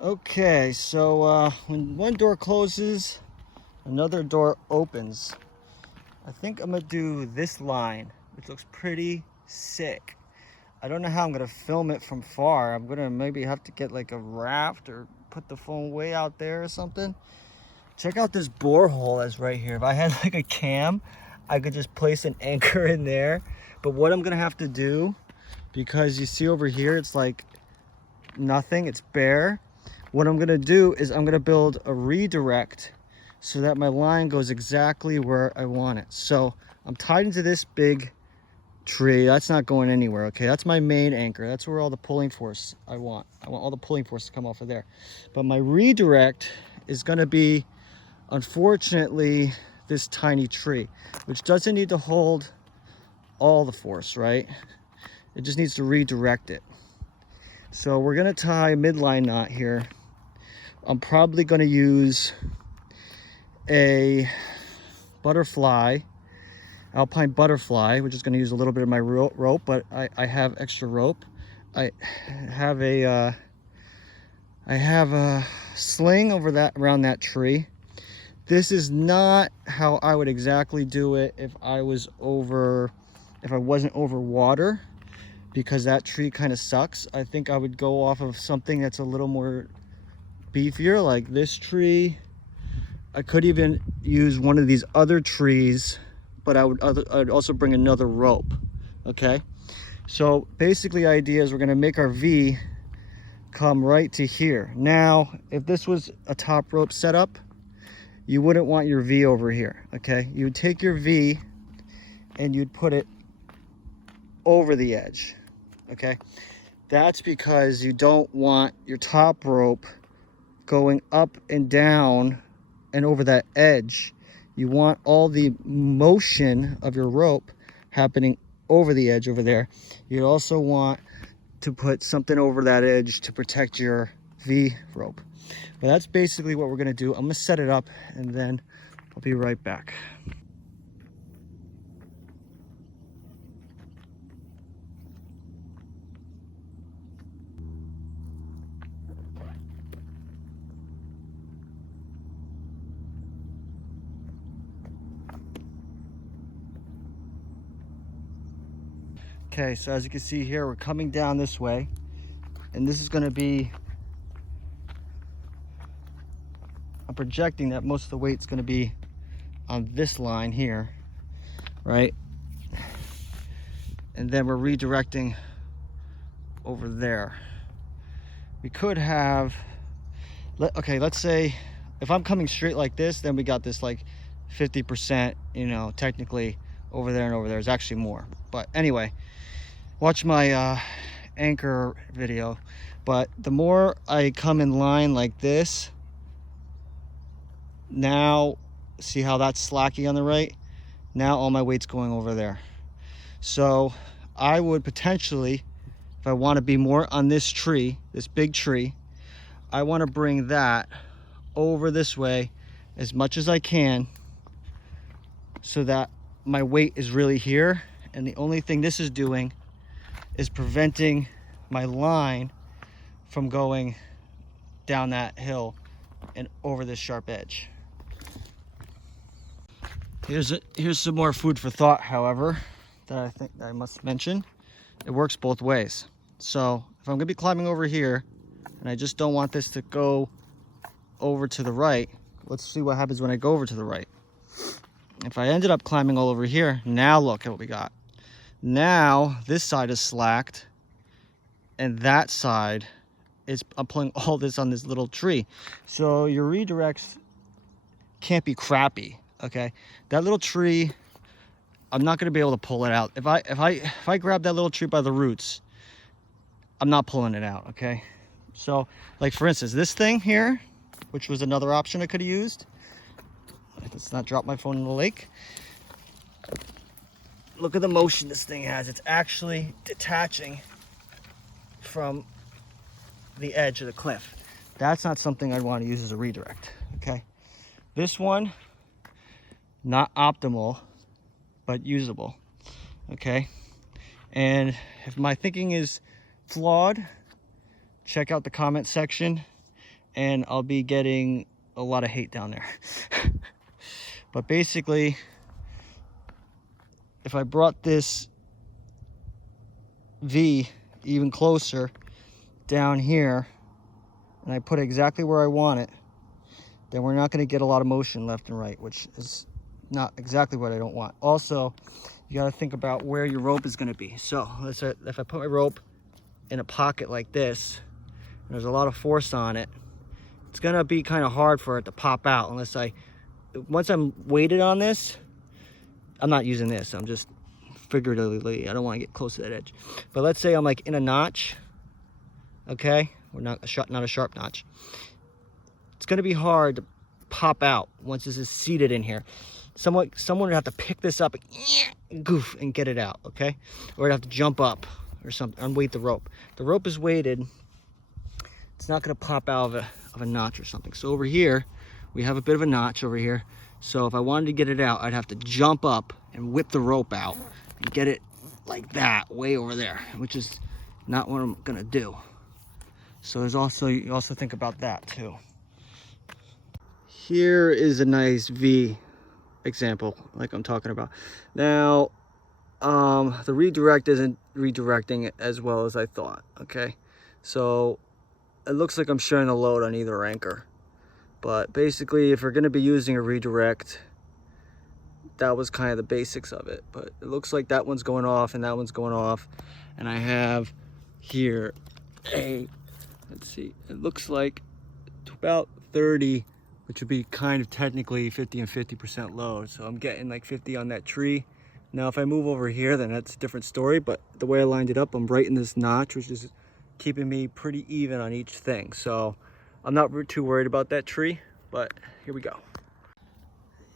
Okay, so when one door closes, another door opens. I think I'm gonna do this line, which looks pretty sick. I don't know how I'm gonna film it from far. I'm gonna maybe have to get like a raft or put the phone way out there or something. Check out this borehole that's right here. If I had like a cam, I could just place an anchor in there. But what I'm gonna have to do, because you see over here, it's like nothing, it's bare. What I'm gonna do is I'm gonna build a redirect so that my line goes exactly where I want it. So I'm tied into this big tree. That's not going anywhere, okay? That's my main anchor. That's where all the pulling force I want all the pulling force to come off of there. But my redirect is gonna be, unfortunately, this tiny tree, which doesn't need to hold all the force, right? It just needs to redirect it. So we're gonna tie a midline knot here. I'm probably gonna use a butterfly, alpine butterfly, which is gonna use a little bit of my rope, but I have extra rope. I have a sling over that, around that tree. This is not how I would exactly do it if I wasn't over water, because that tree kind of sucks. I think I would go off of something that's a little more beefier, like this tree. I could even use one of these other trees, but I'd also bring another rope. Okay, so basically the idea is we're going to make our V come right to here. Now if this was a top rope setup, you wouldn't want your V over here. Okay, you would take your V and you'd put it over the edge. Okay, that's because you don't want your top rope going up and down and over that edge. You want all the motion of your rope happening over the edge over there. You also want to put something over that edge to protect your V rope. But that's basically what we're gonna do. I'm gonna set it up and then I'll be right back. Okay, so as you can see here, we're coming down this way, and this is gonna be, I'm projecting that most of the weight's gonna be on this line here, right? And then we're redirecting over there. We could have, okay, let's say if I'm coming straight like this, then we got this like 50%, you know, technically over there and over there is actually more. But anyway, watch my anchor video. But the more I come in line like this, now see how that's slacky on the right? Now all my weight's going over there. So I would potentially, if I want to be more on this tree, this big tree, I want to bring that over this way as much as I can so that my weight is really here. And the only thing this is doing is preventing my line from going down that hill and over this sharp edge. Here's some more food for thought, however, that I think I must mention. It works both ways. So if I'm gonna be climbing over here and I just don't want this to go over to the right, let's see what happens when I go over to the right. If I ended up climbing all over here, now look at what we got. Now this side is slacked and that side is, I'm pulling all this on this little tree. So your redirects can't be crappy, okay? That little tree, I'm not gonna be able to pull it out. If I grab that little tree by the roots, I'm not pulling it out, okay? So like for instance, this thing here, which was another option I could have used. Let's not drop my phone in the lake. Look at the motion this thing has. It's actually detaching from the edge of the cliff. That's not something I'd want to use as a redirect, okay? This one, not optimal, but usable, okay? And if my thinking is flawed, check out the comment section and I'll be getting a lot of hate down there. But basically, if I brought this V even closer down here and I put it exactly where I want it, then we're not going to get a lot of motion left and right, which is not exactly what I don't want. Also, you got to think about where your rope is going to be. So let's say if I put my rope in a pocket like this, and there's a lot of force on it, it's going to be kind of hard for it to pop out unless once I'm weighted on this, I'm not using this, I'm just figuratively, I don't want to get close to that edge. But let's say I'm like in a notch, okay, or not a sharp notch. It's going to be hard to pop out once this is seated in here. Someone would have to pick this up and goof and get it out, okay? Or I'd have to jump up or something, unweight the rope. The rope is weighted, it's not going to pop out of a notch or something. So over here, we have a bit of a notch over here. So if I wanted to get it out, I'd have to jump up and whip the rope out and get it like that, way over there, which is not what I'm gonna do. So there's also, you also think about that too. Here is a nice V example, like I'm talking about. Now, the redirect isn't redirecting it as well as I thought, okay? So it looks like I'm sharing a load on either anchor. But basically, if we're going to be using a redirect, that was kind of the basics of it. But it looks like that one's going off and that one's going off. And I have here let's see, it looks like about 30, which would be kind of technically 50 and 50% load. So I'm getting like 50 on that tree. Now, if I move over here, then that's a different story. But the way I lined it up, I'm right in this notch, which is keeping me pretty even on each thing. So I'm not too worried about that tree, but here we go.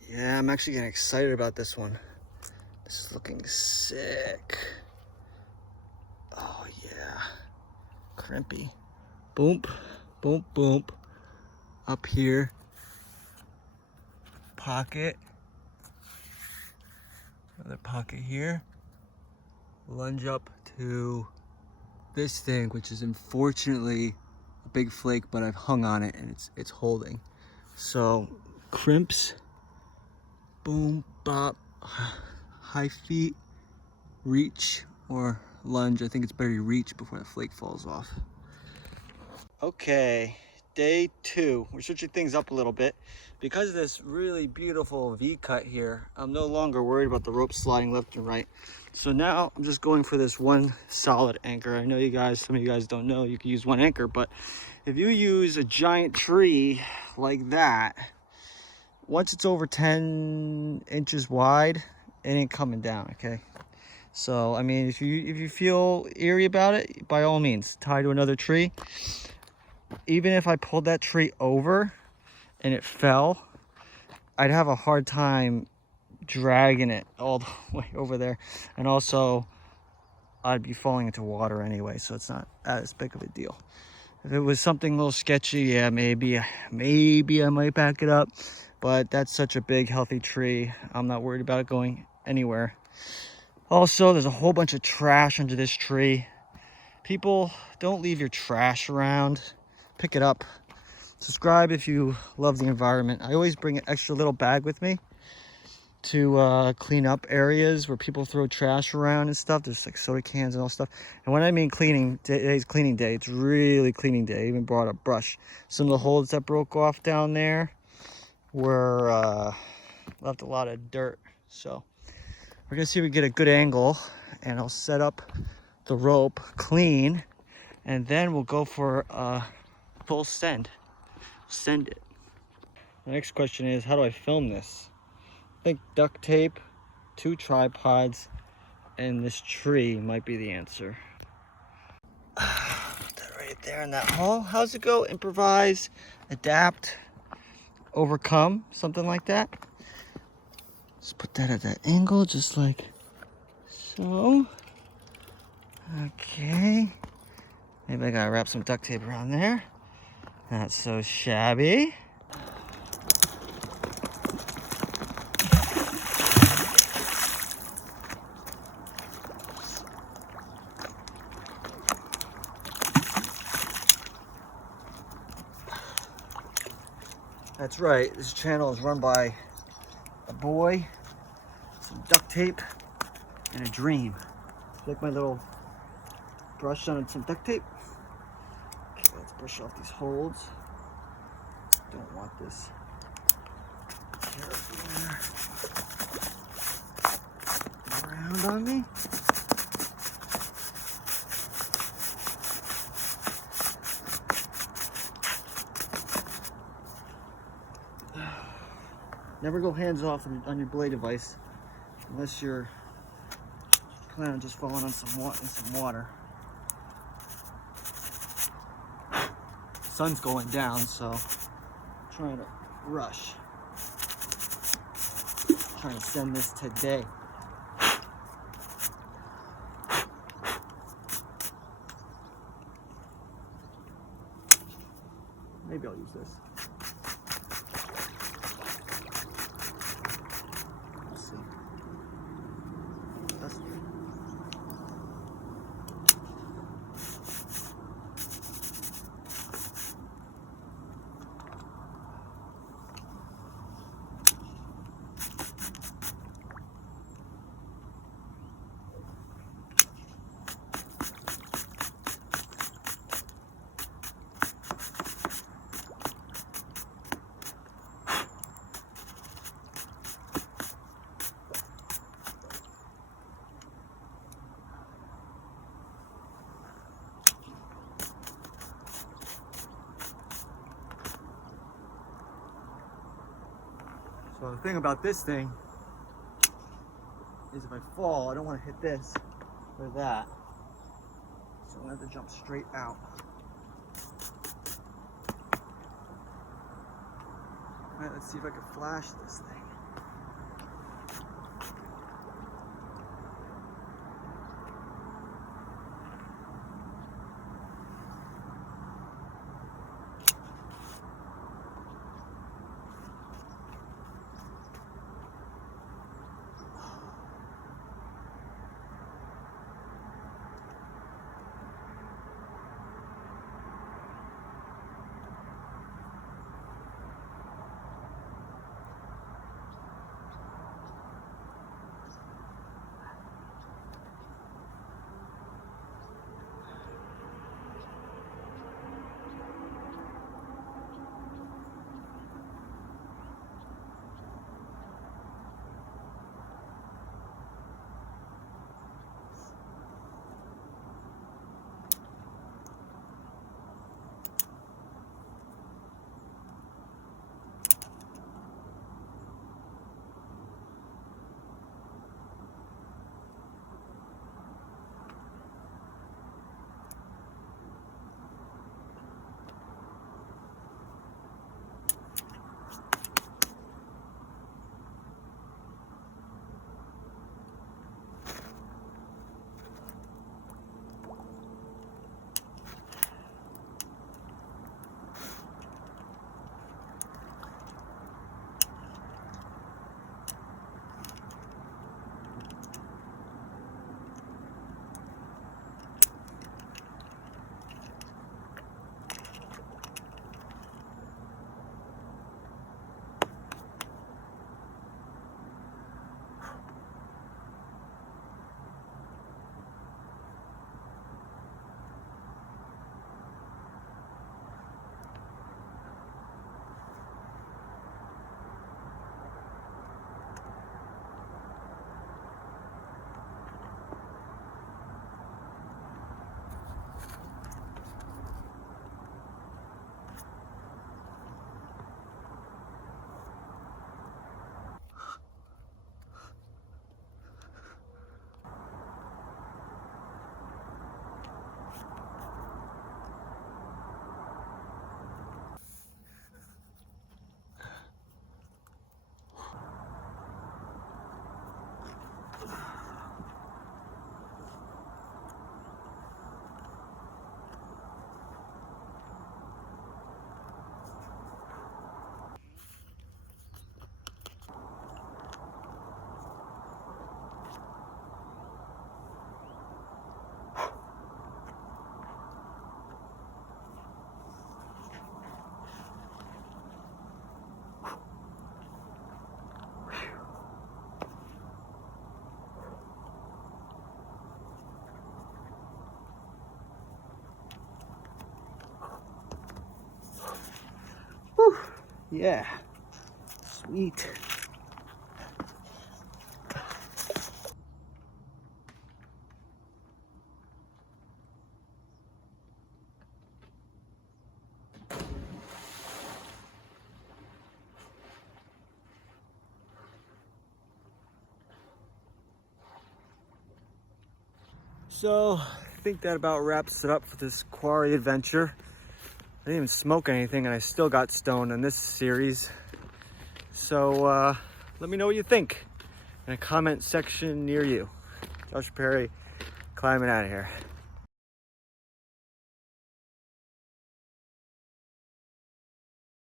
Yeah, I'm actually getting excited about this one. This is looking sick. Oh yeah, crimpy. Boom, boom, boom. Up here, pocket. Another pocket here. Lunge up to this thing, which is unfortunately a big flake, but I've hung on it and it's holding. So crimps, boom, bop, high feet, reach or lunge. I think it's better to reach before the flake falls off. Okay, day 2. We're switching things up a little bit. Because of this really beautiful V cut here, I'm no longer worried about the rope sliding left and right. So now I'm just going for this one solid anchor. I know you guys, some of you guys don't know you can use one anchor, but if you use a giant tree like that, once it's over 10 inches wide, it ain't coming down, okay? So, I mean, if you feel eerie about it, by all means, tie to another tree. Even if I pulled that tree over and it fell, I'd have a hard time dragging it all the way over there. And also, I'd be falling into water anyway, so it's not as big of a deal. If it was something a little sketchy, yeah, maybe I might back it up. But that's such a big, healthy tree. I'm not worried about it going anywhere. Also, there's a whole bunch of trash under this tree. People, don't leave your trash around. Pick it up. Subscribe if you love the environment. I always bring an extra little bag with me to clean up areas where people throw trash around and stuff. There's like soda cans and all stuff. And when I mean cleaning, today's cleaning day. It's really cleaning day. I even brought a brush. Some of the holes that broke off down there were left a lot of dirt. So we're gonna see if we get a good angle, and I'll set up the rope clean, and then we'll go for a full send it. The next question is, how do I film this? I think duct tape, 2 tripods, and this tree might be the answer. Put that right there in that hole. How's it go? Improvise, adapt, overcome, something like that. Let's put that at that angle, just like so. Okay. Maybe I gotta wrap some duct tape around there. Not so shabby. That's right, this channel is run by a boy, some duct tape, and a dream. Like my little brush on some duct tape. Okay, let's brush off these holds. Don't want this around on me. Never go hands off on your blade device unless you're planning on just falling on some water. Sun's going down, so I'm trying to rush. Trying to send this today. Maybe I'll use this. Let's see. That's So the thing about this thing is if I fall, I don't want to hit this or that. So I'm going to have to jump straight out. Alright, let's see if I can flash this thing. Yeah, sweet. So I think that about wraps it up for this quarry adventure. I didn't even smoke anything and I still got stoned in this series. So let me know what you think in a comment section near you. Josh Perry, climbing out of here.